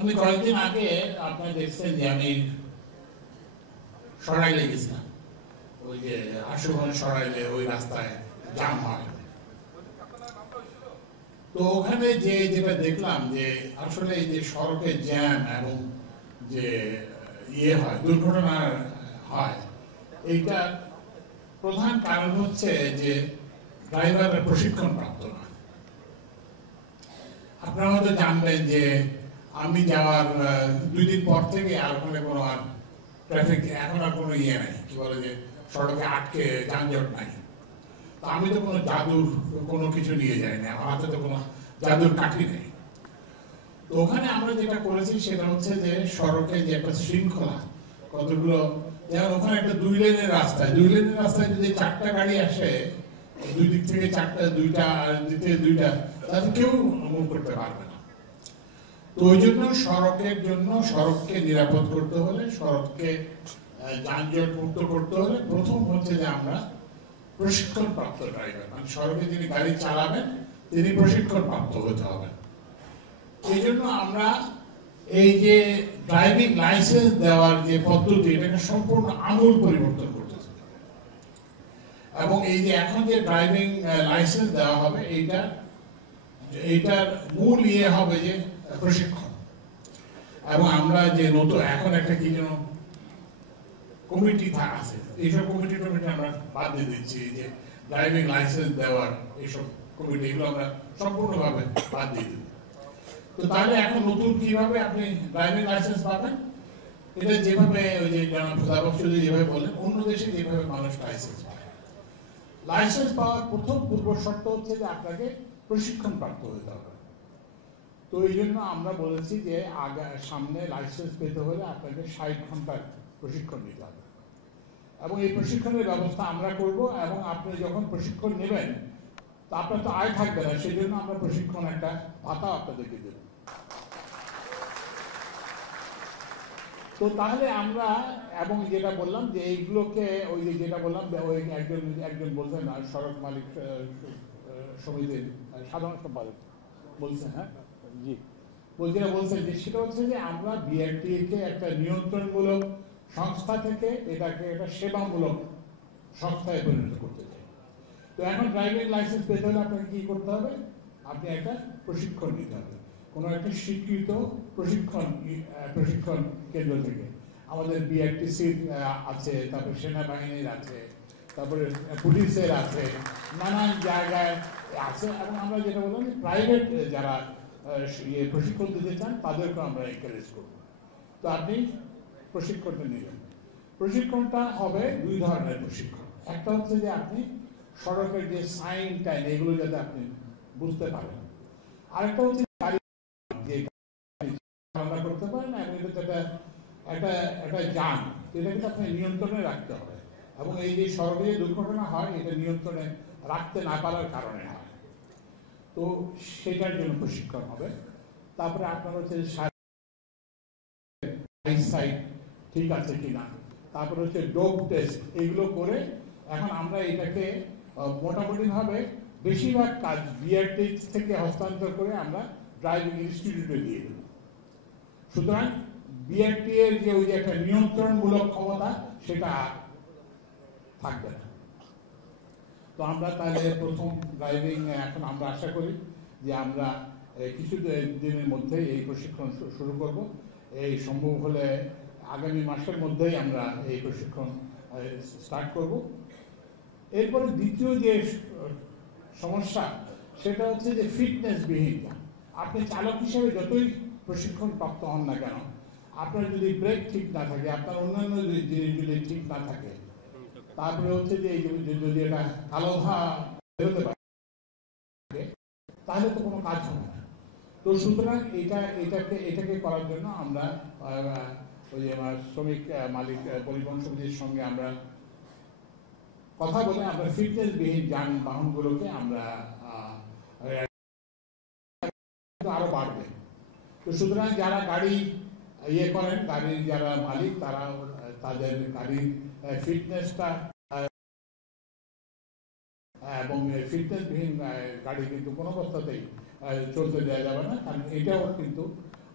আমি কয়েকদিন আগে আপনারা দেখছেন যে আমি সরাইলে গেছিলাম, ওই যে আশুগঞ্জ সরাইলে ওই রাস্তায় জাম হয়। তো ওখানে যে যেটা দেখলাম যে আসলে এই যে সড়কের জ্যাম এবং যে হয় দুর্ঘটনা হয়, এইটা প্রধান কারণ হচ্ছে যে ড্রাইভাররা প্রশিক্ষণ প্রাপ্ত না। আপনারা হয়তো জানবেন যে আমি যাওয়ার 2 দিন পর থেকে আর ওখানে কোনো আর ট্রাফিক এখন আর কোনো নাই, কি বলে যে সড়কে আটকে যানজট নাই। তো আমি তো কোনো জাদুর কোনো কিছু নিয়ে যাই না, আমার হাতে তো কোনো জাদুর কাঠি নেই। তো ওখানে আমরা যেটা করেছি সেটা হচ্ছে যে সড়কে যে একটা শৃঙ্খলা, কতগুলো, যেমন ওখানে একটা 2 লেনের রাস্তায় যদি 4টা গাড়ি আসে, 2 দিক থেকে 4টা, 2টা দিকে 2টা, তাতে কেউ মুভ করতে পারবে না। তো ওই জন্য সড়কের জন্য সড়ককে নিরাপদ করতে হলে, সড়ককে যানজট মুক্ত করতে হলে প্রথম হচ্ছে যে আমরা প্রশিক্ষণ প্রাপ্ত ড্রাইভার, মানে সড়কে যিনি গাড়ি চালাবেন তিনি প্রশিক্ষণ প্রাপ্ত হতে হবে। এই জন্য আমরা এই যে ড্রাইভিং লাইসেন্স দেওয়ার যে পদ্ধতি, এটাকে সম্পূর্ণ আমূল পরিবর্তন করতেছে। এবং এই যে এখন যে ড্রাইভিং লাইসেন্স দেওয়া হবে, এইটার মূল হবে যে প্রশিক্ষণ। এবং আমরা যে নতুন এখন একটা কি যেন কমিটি আছে, এইসব কমিটি আমরা বাদ দিয়ে দিচ্ছি, যে ড্রাইভিং লাইসেন্স দেওয়ার এইসব কমিটি, এগুলো আমরা সম্পূর্ণভাবে বাদ দিয়ে দিই। তো তাহলে এখন নতুন কিভাবে আপনি ড্রাইভিং লাইসেন্স পাবেন? এটা যেভাবে ওই যে যেভাবে বললেন, অন্য দেশে যেভাবে মানুষ লাইসেন্স পায়। লাইসেন্স পাওয়ার প্রথম পূর্ব শর্ত হচ্ছে যে আপনাকে প্রশিক্ষণ প্রাপ্ত হতে হবে। তো এই জন্য আমরা বলেছি যে সামনে লাইসেন্স পেতে হলে আপনাকে 60 ঘন্টার প্রশিক্ষণ নিতে হবে, এবং এই প্রশিক্ষণের ব্যবস্থা আমরা করব। এবং আপনি যখন প্রশিক্ষণ নেবেন, তা আপনার তো আয় থাকবে না, সেই জন্য আমরা প্রশিক্ষণ একটা ভাতা আপনাদেরকে দেব। তো তাহলে আমরা, এবং যেটা বললাম যে এইগুলোকে, ওই যে যেটা বললাম, ওই একজন বলছেন সড়ক মালিক সমিতির সাধারণ সম্পাদক বলছেন, হ্যাঁ জি, বলছেন যে সেটা হচ্ছে যে আমরা বিআরটিএ-কে একটা নিয়ন্ত্রণমূলক সংস্থা থেকে এটাকে একটা সেবামূলক সংস্থায় পরিণত করতে চাই। তো এখন ড্রাইভিং লাইসেন্স পেতে হলে আপনাকে কি করতে হবে? আপনি একটা প্রশিক্ষণ নিতে হবে কোনো একটা স্বীকৃত প্রশিক্ষণ কেন্দ্র থেকে। আমাদের বিআরটিসির আছে, তারপরে সেনাবাহিনীর আছে, তারপরে পুলিশের আছে, নানান জায়গায় আছে। এবং আমরা যেটা বললাম যে প্রাইভেট যারা প্রশিক্ষণ দিতে চান তাদেরকেও আমরা এনকারেজ করব। তো আপনি প্রশিক্ষণটা নেবেন। প্রশিক্ষণটা হবে 2 ধরনের প্রশিক্ষণ। একটা হচ্ছে যে আপনি সড়কের যে সাইন টাইন, এগুলো যাতে আপনি বুঝতে পারেন। আরেকটা হচ্ছে গাড়ি যে চালনা করতে পারেন, এবং এটা একটা যান, এটা কিন্তু আপনি নিয়ন্ত্রণে রাখতে হবে। এবং এই যে সড়কে যে দুর্ঘটনা হয়, এটা নিয়ন্ত্রণে রাখতে না পারার কারণে হয়। তো সেটার জন্য প্রশিক্ষণ হবে। তারপরে আপনার হচ্ছে সাইট ঠিক আছে কিনা, তারপরে হচ্ছে ডোপ টেস্ট, এগুলো করে এখন আমরা এটাকে মোটামুটি ভাবে বেশিরভাগ কাজ বিআরটি থেকে হস্তান্তর করে আমরা ড্রাইভিং ইনস্টিটিউটে দিয়ে দেব। সুতরাং বিআরটি এর যে ওই যে একটা নিয়ন্ত্রণমূলক ক্ষমতা, সেটা থাকবে না। তো আমরা তাহলে প্রথম ড্রাইভিং এখন আমরা আশা করি যে আমরা কিছু দিনের মধ্যেই এই প্রশিক্ষণ শুরু করব। এই সম্ভব হলে আগামী মাসের মধ্যেই আমরা এই প্রশিক্ষণ স্টার্ট করব। এরপরে দ্বিতীয় যে সমস্যা, সেটা হচ্ছে যে ফিটনেসবিহীনতা। আপনি চালক হিসেবে যতই প্রশিক্ষণ প্রাপ্ত হন না কেন, আপনার যদি ব্রেক ঠিক না থাকে, আপনার অন্যান্য জিনিস যদি ঠিক না থাকে, তারপরে হচ্ছে যে যদি এটা কালো ধোঁয়া বেরোতে পারে, তাহলে তো কোনো কাজ হবে না। তো সুতরাং এটাকে করার জন্য আমরা ওই আমার শ্রমিক মালিক পরিবহন সমিতির সঙ্গে আমরা কথা বলে আমরা ফিটনেসবিহীন যানবাহনগুলোকে আমরা আরো বাড়বে। তো সুতরাং যারা গাড়ি করেন, গাড়ির যারা মালিক, তারা তাদের গাড়ির ফিটনেসটা এবং ফিটনেসবিহীন গাড়ি কিন্তু কোনো অবস্থাতেই চলতে দেওয়া যাবে না, কারণ এটাও কিন্তু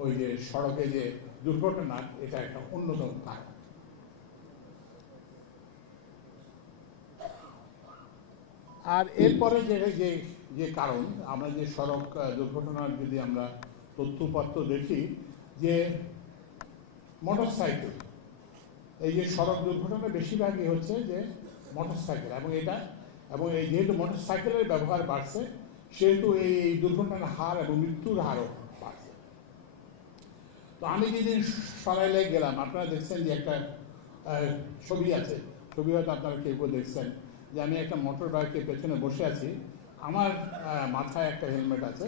ওই যে সড়কে যে দুর্ঘটনা, এটা একটা অন্যতম কারণ। আর এরপরে যে যে যে কারণ, আমরা যে সড়ক দুর্ঘটনার যদি আমরা তথ্যপত্র দেখি, যে মোটরসাইকেল, এই যে সড়ক দুর্ঘটনা বেশিরভাগই হচ্ছে যে মোটরসাইকেল, এবং এই যেহেতু মোটরসাইকেলের ব্যবহার বাড়ছে, সেহেতু এই দুর্ঘটনার হার এবং মৃত্যুর হারও বাড়ছে। তো আমি যেদিন সরাইলে গেলাম, আপনারা দেখছেন যে একটা ছবি আছে, ছবি হয়তো আপনারা কেউ কেউ দেখছেন, যে আমি একটা মোটর বাইকের পেছনে বসে আছি, আমার মাথায় একটা হেলমেট আছে,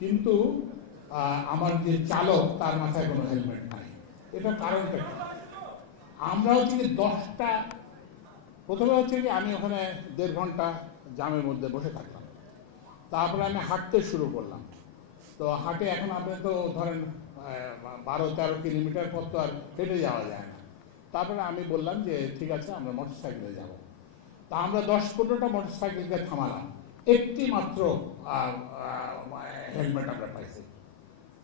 কিন্তু আমার যে চালক তার মাথায় কোনো হেলমেট নাই। এটা কারণটা কি? আমরা হচ্ছে কি 10টা, প্রথমে হচ্ছে কি আমি ওখানে 1.5 ঘন্টা জামের মধ্যে বসে থাকলাম, তারপরে আমি হাঁটতে শুরু করলাম। তো হাঁটে এখন আপনি তো ধরেন 12-13 কিলোমিটার পর তো আর হেঁটে যাওয়া যায় না। তারপরে আমি বললাম যে ঠিক আছে, আমরা মোটরসাইকেলে যাব। তা আমরা 10-15টা মোটরসাইকেলকে থামালাম, একটি মাত্র হেলমেট আমরা পাইছি,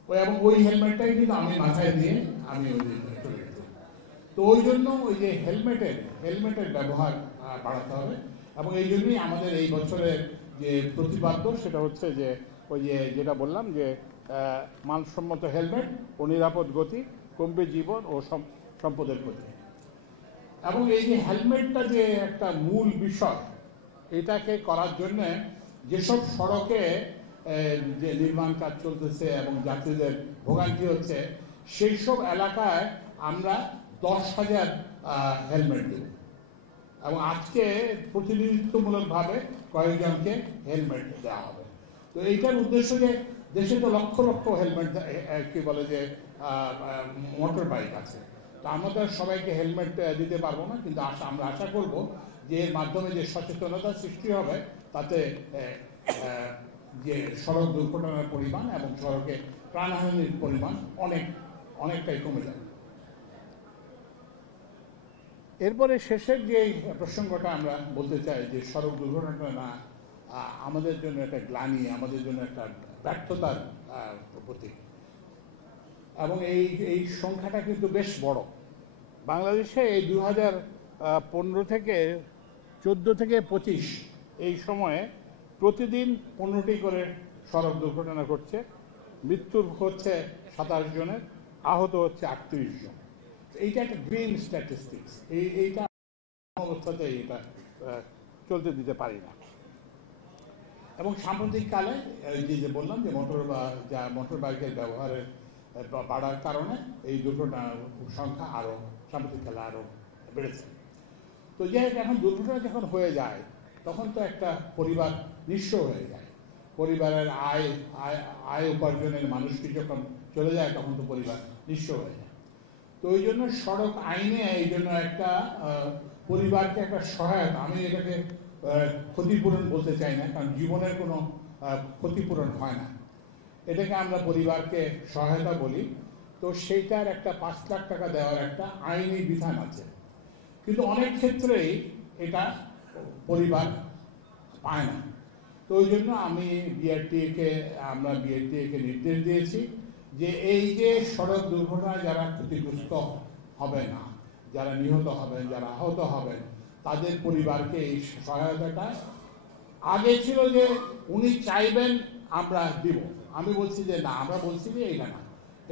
এবং ওই হেলমেটটাই কিন্তু আমি মাথায় দিয়ে আমি ওই চলে গেছি। তো ওই জন্য ওই যে হেলমেটের ব্যবহার বাড়াতে হবে, এবং এই জন্যই আমাদের এই বছরের যে প্রতিপাদ্য, সেটা হচ্ছে যে ওই যে যেটা বললাম যে মানসম্মত হেলমেট ও নিরাপদ গতি, কমবে জীবন ও সম্পদের ক্ষতি। এবং এই যে হেলমেটটা যে একটা মূল বিষয়, এটাকে করার জন্য যেসব সড়কে যে নির্মাণ কাজ চলতেছে এবং যাত্রীদের ভোগান্তি হচ্ছে, সেই সব এলাকায় আমরা 10,000 হেলমেট দেব, এবং আজকে প্রতিনিধিত্বমূলকভাবে কয়েকজনকে হেলমেট দেওয়া হবে। তো এইটার উদ্দেশ্য যে দেশে তো লক্ষ লক্ষ হেলমেট কি বলে যে মোটর বাইক আছে, তো আমরা তো সবাইকে হেলমেট দিতে পারবো না, কিন্তু আমরা আশা করব যে এর মাধ্যমে যে সচেতনতা সৃষ্টি হবে, তাতে যে সড়ক দুর্ঘটনার পরিমাণ এবং সড়কে প্রাণহানির পরিমাণ অনেকটাই কমে যাবে। এরপরে শেষের যে প্রসঙ্গটা আমরা বলতে চাই, যে সড়ক দুর্ঘটনা আমাদের জন্য একটা গ্লানি, আমাদের জন্য একটা ব্যর্থতার প্রতীক, এবং এই সংখ্যাটা কিন্তু বেশ বড়। বাংলাদেশে এই 2015 থেকে 14 থেকে 25 এই সময়ে প্রতিদিন 15টি করে সড়ক দুর্ঘটনা ঘটছে, মৃত্যুর হচ্ছে 27 জনের, আহত হচ্ছে 38 জন। এইটা একটা গ্রিন স্ট্যাটিস্টিক্স, এইটা অবস্থাতে এটা চলতে দিতে পারি না। এবং সাম্প্রতিককালে যে বললাম যে মোটর বাইকের ব্যবহারের বাড়ার কারণে এই দুর্ঘটনার সংখ্যা সাম্প্রতিককালে আরও বেড়েছে। তো এখন দুর্ঘটনা যখন হয়ে যায়, তখন তো একটা পরিবার নিঃস্ব হয়ে যায়, পরিবারের আয় উপার্জনের মানুষটি যখন চলে যায়, তখন তো পরিবার নিঃস্ব হয়ে যায়। তো ওই জন্য সড়ক আইনে এই জন্য একটা পরিবারকে একটা সহায়তা, আমি এটাকে ক্ষতিপূরণ বলতে চাই না, কারণ জীবনের কোনো ক্ষতিপূরণ হয় না, এটাকে আমরা পরিবারকে সহায়তা বলি। তো সেইটার একটা 5 লাখ টাকা দেওয়ার একটা আইনি বিধান আছে, কিন্তু অনেক ক্ষেত্রেই এটা পরিবার পায় না। তো ওই জন্য আমরা বিআরটিএকে নির্দেশ দিয়েছি যে এই যে সড়ক দুর্ঘটনায় যারা ক্ষতিগ্রস্ত হবে না, যারা নিহত হবেন, যারা আহত হবেন, তাদের পরিবারকে এই সহায়তাটা, আগে ছিল যে উনি চাইবেন আমরা দিব, আমি বলছি যে না, আমরা বলছি যে এটা না,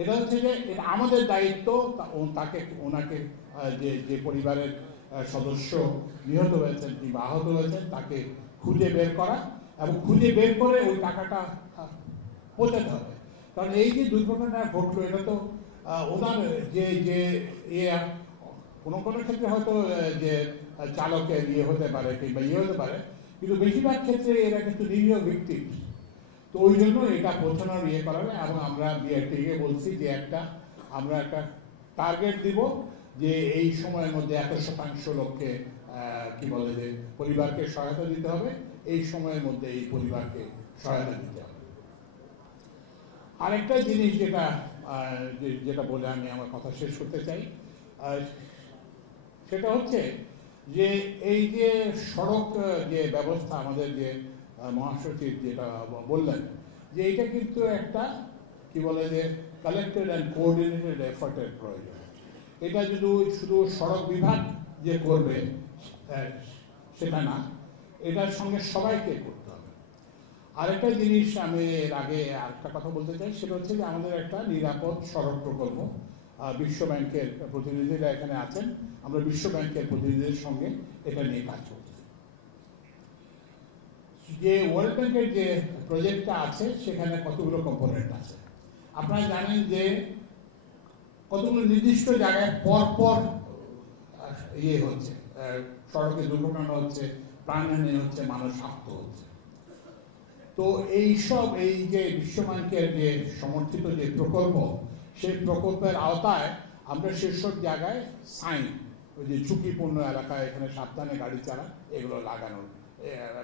এটা হচ্ছে যে এটা আমাদের দায়িত্ব ওনাকে যে পরিবারের সদস্য নিহত হয়েছেন কিংবা আহত হয়েছেন, তাকে খুঁজে বের করা, এবং খুঁজে বের করে ওই টাকাটা পৌঁছাতে হবে। কারণ এই যে দুর্ঘটনা ঘটলো, এটা তো ওনার যে কোনো ক্ষেত্রে হয়তো যে চালকের হতে পারে কিংবা হতে পারে, কিন্তু বেশিরভাগ ক্ষেত্রে এরা কিন্তু নিরীহ ভিক্টিম। তো ওই জন্য এটা পৌঁছানোর করাবে, এবং আমরা বিআরটিকে বলছি যে আমরা একটা টার্গেট দিব যে এই সময়ের মধ্যে 100% লোককে কি বলে যে পরিবারকে সহায়তা দিতে হবে, এই সময়ের মধ্যে এই পরিবারকে সহায়তা দিতে হবে। আরেকটা জিনিস যেটা বলে আমি আমার কথা শেষ করতে চাই, সেটা হচ্ছে যে এই যে সড়ক যে ব্যবস্থা আমাদের যে মহাসচিব যেটা বললেন, যে এটা কিন্তু একটা কি বলে যে কালেক্টেড অ্যান্ড কোঅর্ডিনেটেড এফোর্টের প্রয়োজন। এটা যদি শুধু সড়ক বিভাগ যে করবে সেটা না, এটার সঙ্গে সবাইকে করতে হবে। আরেকটা জিনিস আমি এর আগে আরেকটা কথা বলতে চাই, সেটা হচ্ছে যে আমাদের একটা নিরাপদ সড়ক প্রকল্প, বিশ্ব ব্যাংকের প্রতিনিধিরা এখানে আছেন, আমরা বিশ্ব ব্যাংকের প্রতিনিধিদের সঙ্গে এটা নিয়ে কাজ করছি। যে ওয়ার্ল্ড ব্যাংকের যে প্রজেক্টটা আছে সেখানে কতগুলো কম্পোনেন্ট আছে। আপনারা জানেন যে কতগুলো নির্দিষ্ট জায়গায় পরপর হচ্ছে, সড়কে দুর্ঘটনা হচ্ছে, প্রাণহানি হচ্ছে, মানুষ আহত হচ্ছে। তো এই যে বিশ্ব ব্যাংকের যে সমর্থিত যে প্রকল্প, সেই প্রকল্পের আওতায় আমরা সেসব জায়গায় সাইন, ওই যে ঝুঁকিপূর্ণ এলাকায় এখানে সাবধানে গাড়ি চালান, এগুলো লাগানোর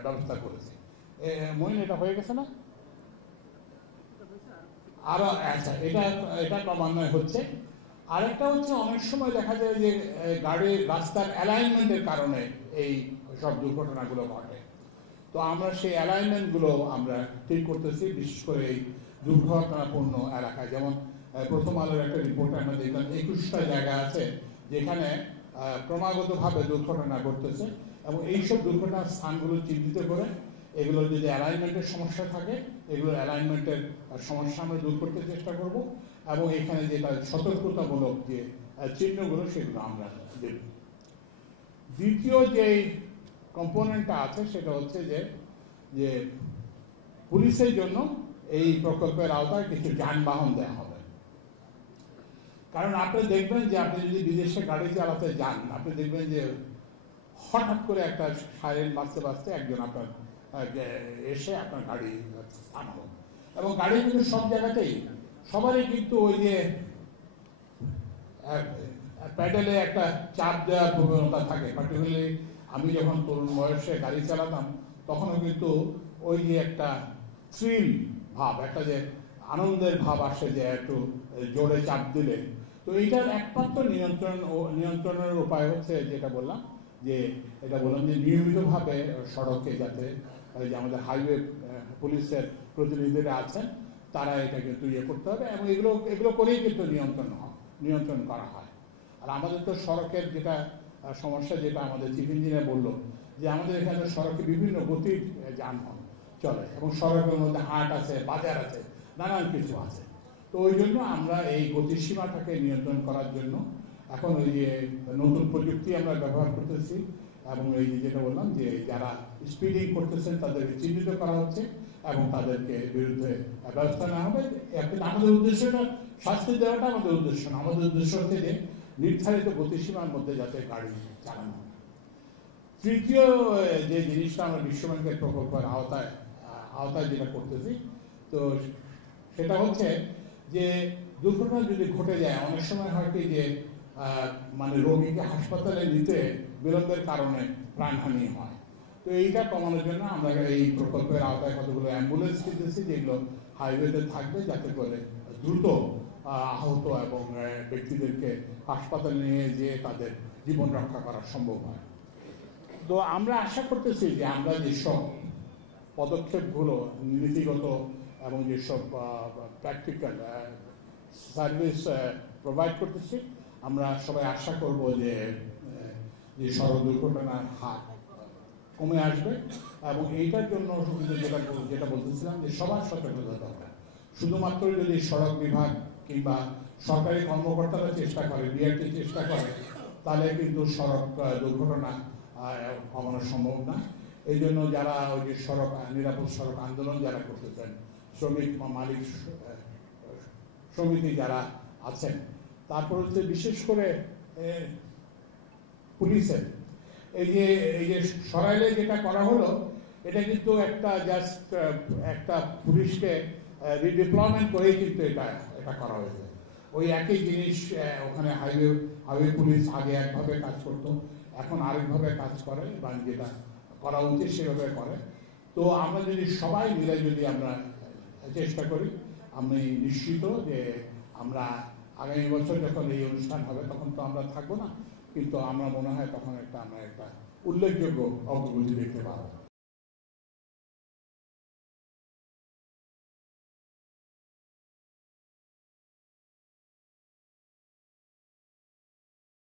ব্যবস্থা করেছে। মহিন, এটা হয়ে গেছে না? আরো আচ্ছা, এটা ক্রমান্বয়ে হচ্ছে। আরেকটা হচ্ছে অনেক সময় দেখা যায় যে গাড়ির রাস্তার অ্যালাইনমেন্টের কারণে এই সব দুর্ঘটনাগুলো ঘটে। তো আমরা সেই অ্যালাইনমেন্টগুলো আমরা ঠিক করতেছি, বিশেষ করে এই দুর্ঘটনাপূর্ণ এলাকায়। যেমন প্রথম আলোর একটা রিপোর্টে আমরা দেখলাম 21টা জায়গা আছে যেখানে ক্রমাগতভাবে দুর্ঘটনা ঘটতেছে, এবং এইসব দুর্ঘটনার স্থানগুলো চিহ্নিত করে এগুলোর যদি অ্যালাইনমেন্টের সমস্যা থাকে, এগুলোর অ্যালাইনমেন্টের সমস্যা আমরা দূর করতে চেষ্টা করব, এবং এখানে যেটা সতর্কতামূলক যে চিহ্নগুলো সেগুলো আমরা দেব। দ্বিতীয় যে কম্পোনেন্টটা আছে সেটা হচ্ছে যে পুলিশের জন্য এই প্রকল্পের আওতায় কিছু যানবাহন দেওয়া হবে। কারণ আপনি দেখবেন যে আপনি যদি বিদেশে গাড়ি চালাতে যান, আপনি দেখবেন যে হঠাৎ করে একটা সাইরেন বাজতে বাজতে একজন আপনার এসে আপনার গাড়ি থামানো, এবং গাড়ি কিন্তু সব জায়গাতেই সবারই কিন্তু ওই যে প্যাডেলে একটা চাপ দেওয়ার প্রবণতা থাকে। পার্টিকুলারলি আমি যখন তরুণ বয়সে গাড়ি চালাতাম তখনও কিন্তু ওই যে একটা থ্রিল ভাব, একটা যে আনন্দের ভাব আসে যে একটু জোরে চাপ দিলে। তো এইটার একমাত্র নিয়ন্ত্রণের উপায় হচ্ছে যেটা বললাম যে নিয়মিতভাবে সড়কে যাতে যে আমাদের হাইওয়ে পুলিশের প্রতিনিধিরা আছেন তারা এটা কিন্তু করতে হবে, এবং এগুলো করেই কিন্তু নিয়ন্ত্রণ করা হয়। আর আমাদের তো সড়কের যেটা সমস্যা, যেটা আমাদের চিফ ইঞ্জিনিয়ার বললো, যে আমাদের এখানে সড়কে বিভিন্ন গতির যানবাহন চলে, এবং সড়কের মধ্যে হাট আছে, বাজার আছে, নানান কিছু আছে। তো ওই জন্য আমরা এই গতিসীমাটাকে নিয়ন্ত্রণ করার জন্য এখন ওই যে নতুন প্রযুক্তি আমরা ব্যবহার করতেছি, এবং এই যেটা বললাম যে যারা স্পিডিং করতেছেন তাদেরকে চিহ্নিত করা হচ্ছে এবং তাদেরকে বিরুদ্ধে ব্যবস্থা নেওয়া হবে। আমাদের উদ্দেশ্যটা শাস্তি দেওয়াটা আমাদের উদ্দেশ্য না, আমাদের উদ্দেশ্য হচ্ছে যে নির্ধারিত গতিসীমার মধ্যে যাতে গাড়ি চালানো হয়। তৃতীয় যে জিনিসটা আমরা বিশ্ব ব্যাংকের প্রকল্পের আওতায় যেটা করতেছি, তো সেটা হচ্ছে যে দুর্ঘটনা যদি ঘটে যায়, অনেক সময় হয় কি যে মানে রোগীকে হাসপাতালে নিতে বিলম্বের কারণে প্রাণহানি হয়। তো এইটা কমানোর জন্য আমরা এই প্রকল্পের আওতায় কতগুলো অ্যাম্বুলেন্স দিতেছি, যেগুলো হাইওয়েতে থাকবে, যাতে করে দ্রুত আহত এবং ব্যক্তিদেরকে হাসপাতালে নিয়ে যেয়ে তাদের জীবন রক্ষা করা সম্ভব হয়। তো আমরা আশা করতেছি যে আমরা যেসব পদক্ষেপগুলো নীতিগত এবং যেসব প্র্যাকটিক্যাল সার্ভিস প্রোভাইড করতেছি, আমরা সবাই আশা করব যে সড়ক দুর্ঘটনার হার কমে আসবে, এবং এইটার জন্য যেটা বলতেছিলাম যে সবার সচেতনতা দরকার। শুধুমাত্র যদি সড়ক বিভাগ কিংবা সরকারি কর্মকর্তারা চেষ্টা করে, বিআরটি চেষ্টা করে, তাহলে কিন্তু সড়ক দুর্ঘটনা কমানো সম্ভব না। এই জন্য যারা ওই যে নিরাপদ সড়ক আন্দোলন যারা করতেছেন, শ্রমিক মালিক সমিতি যারা আছেন, তারপর হচ্ছে বিশেষ করে পুলিশের এই যে সরাইলে যেটা করা হলো, এটা কিন্তু একটা পুলিশকে রিডিপ্লয়মেন্ট করেই কিন্তু এটা করা হয়েছে। ওই একই জিনিস ওখানে হাইওয়ে পুলিশ আগে একভাবে কাজ করতো, এখন আরেকভাবে কাজ করে, বা যেটা করা উচিত সেভাবে করে। তো আমরা যদি সবাই মিলে যদি আমরা চেষ্টা করি, আমি নিশ্চিত যে আমরা আগামী বছর যখন এই অনুষ্ঠান হবে তখন তো আমরা থাকবো না, কিন্তু আমরা মনে হয় তখন আমরা একটা উল্লেখযোগ্য অগ্রগতি দেখতে পাবো।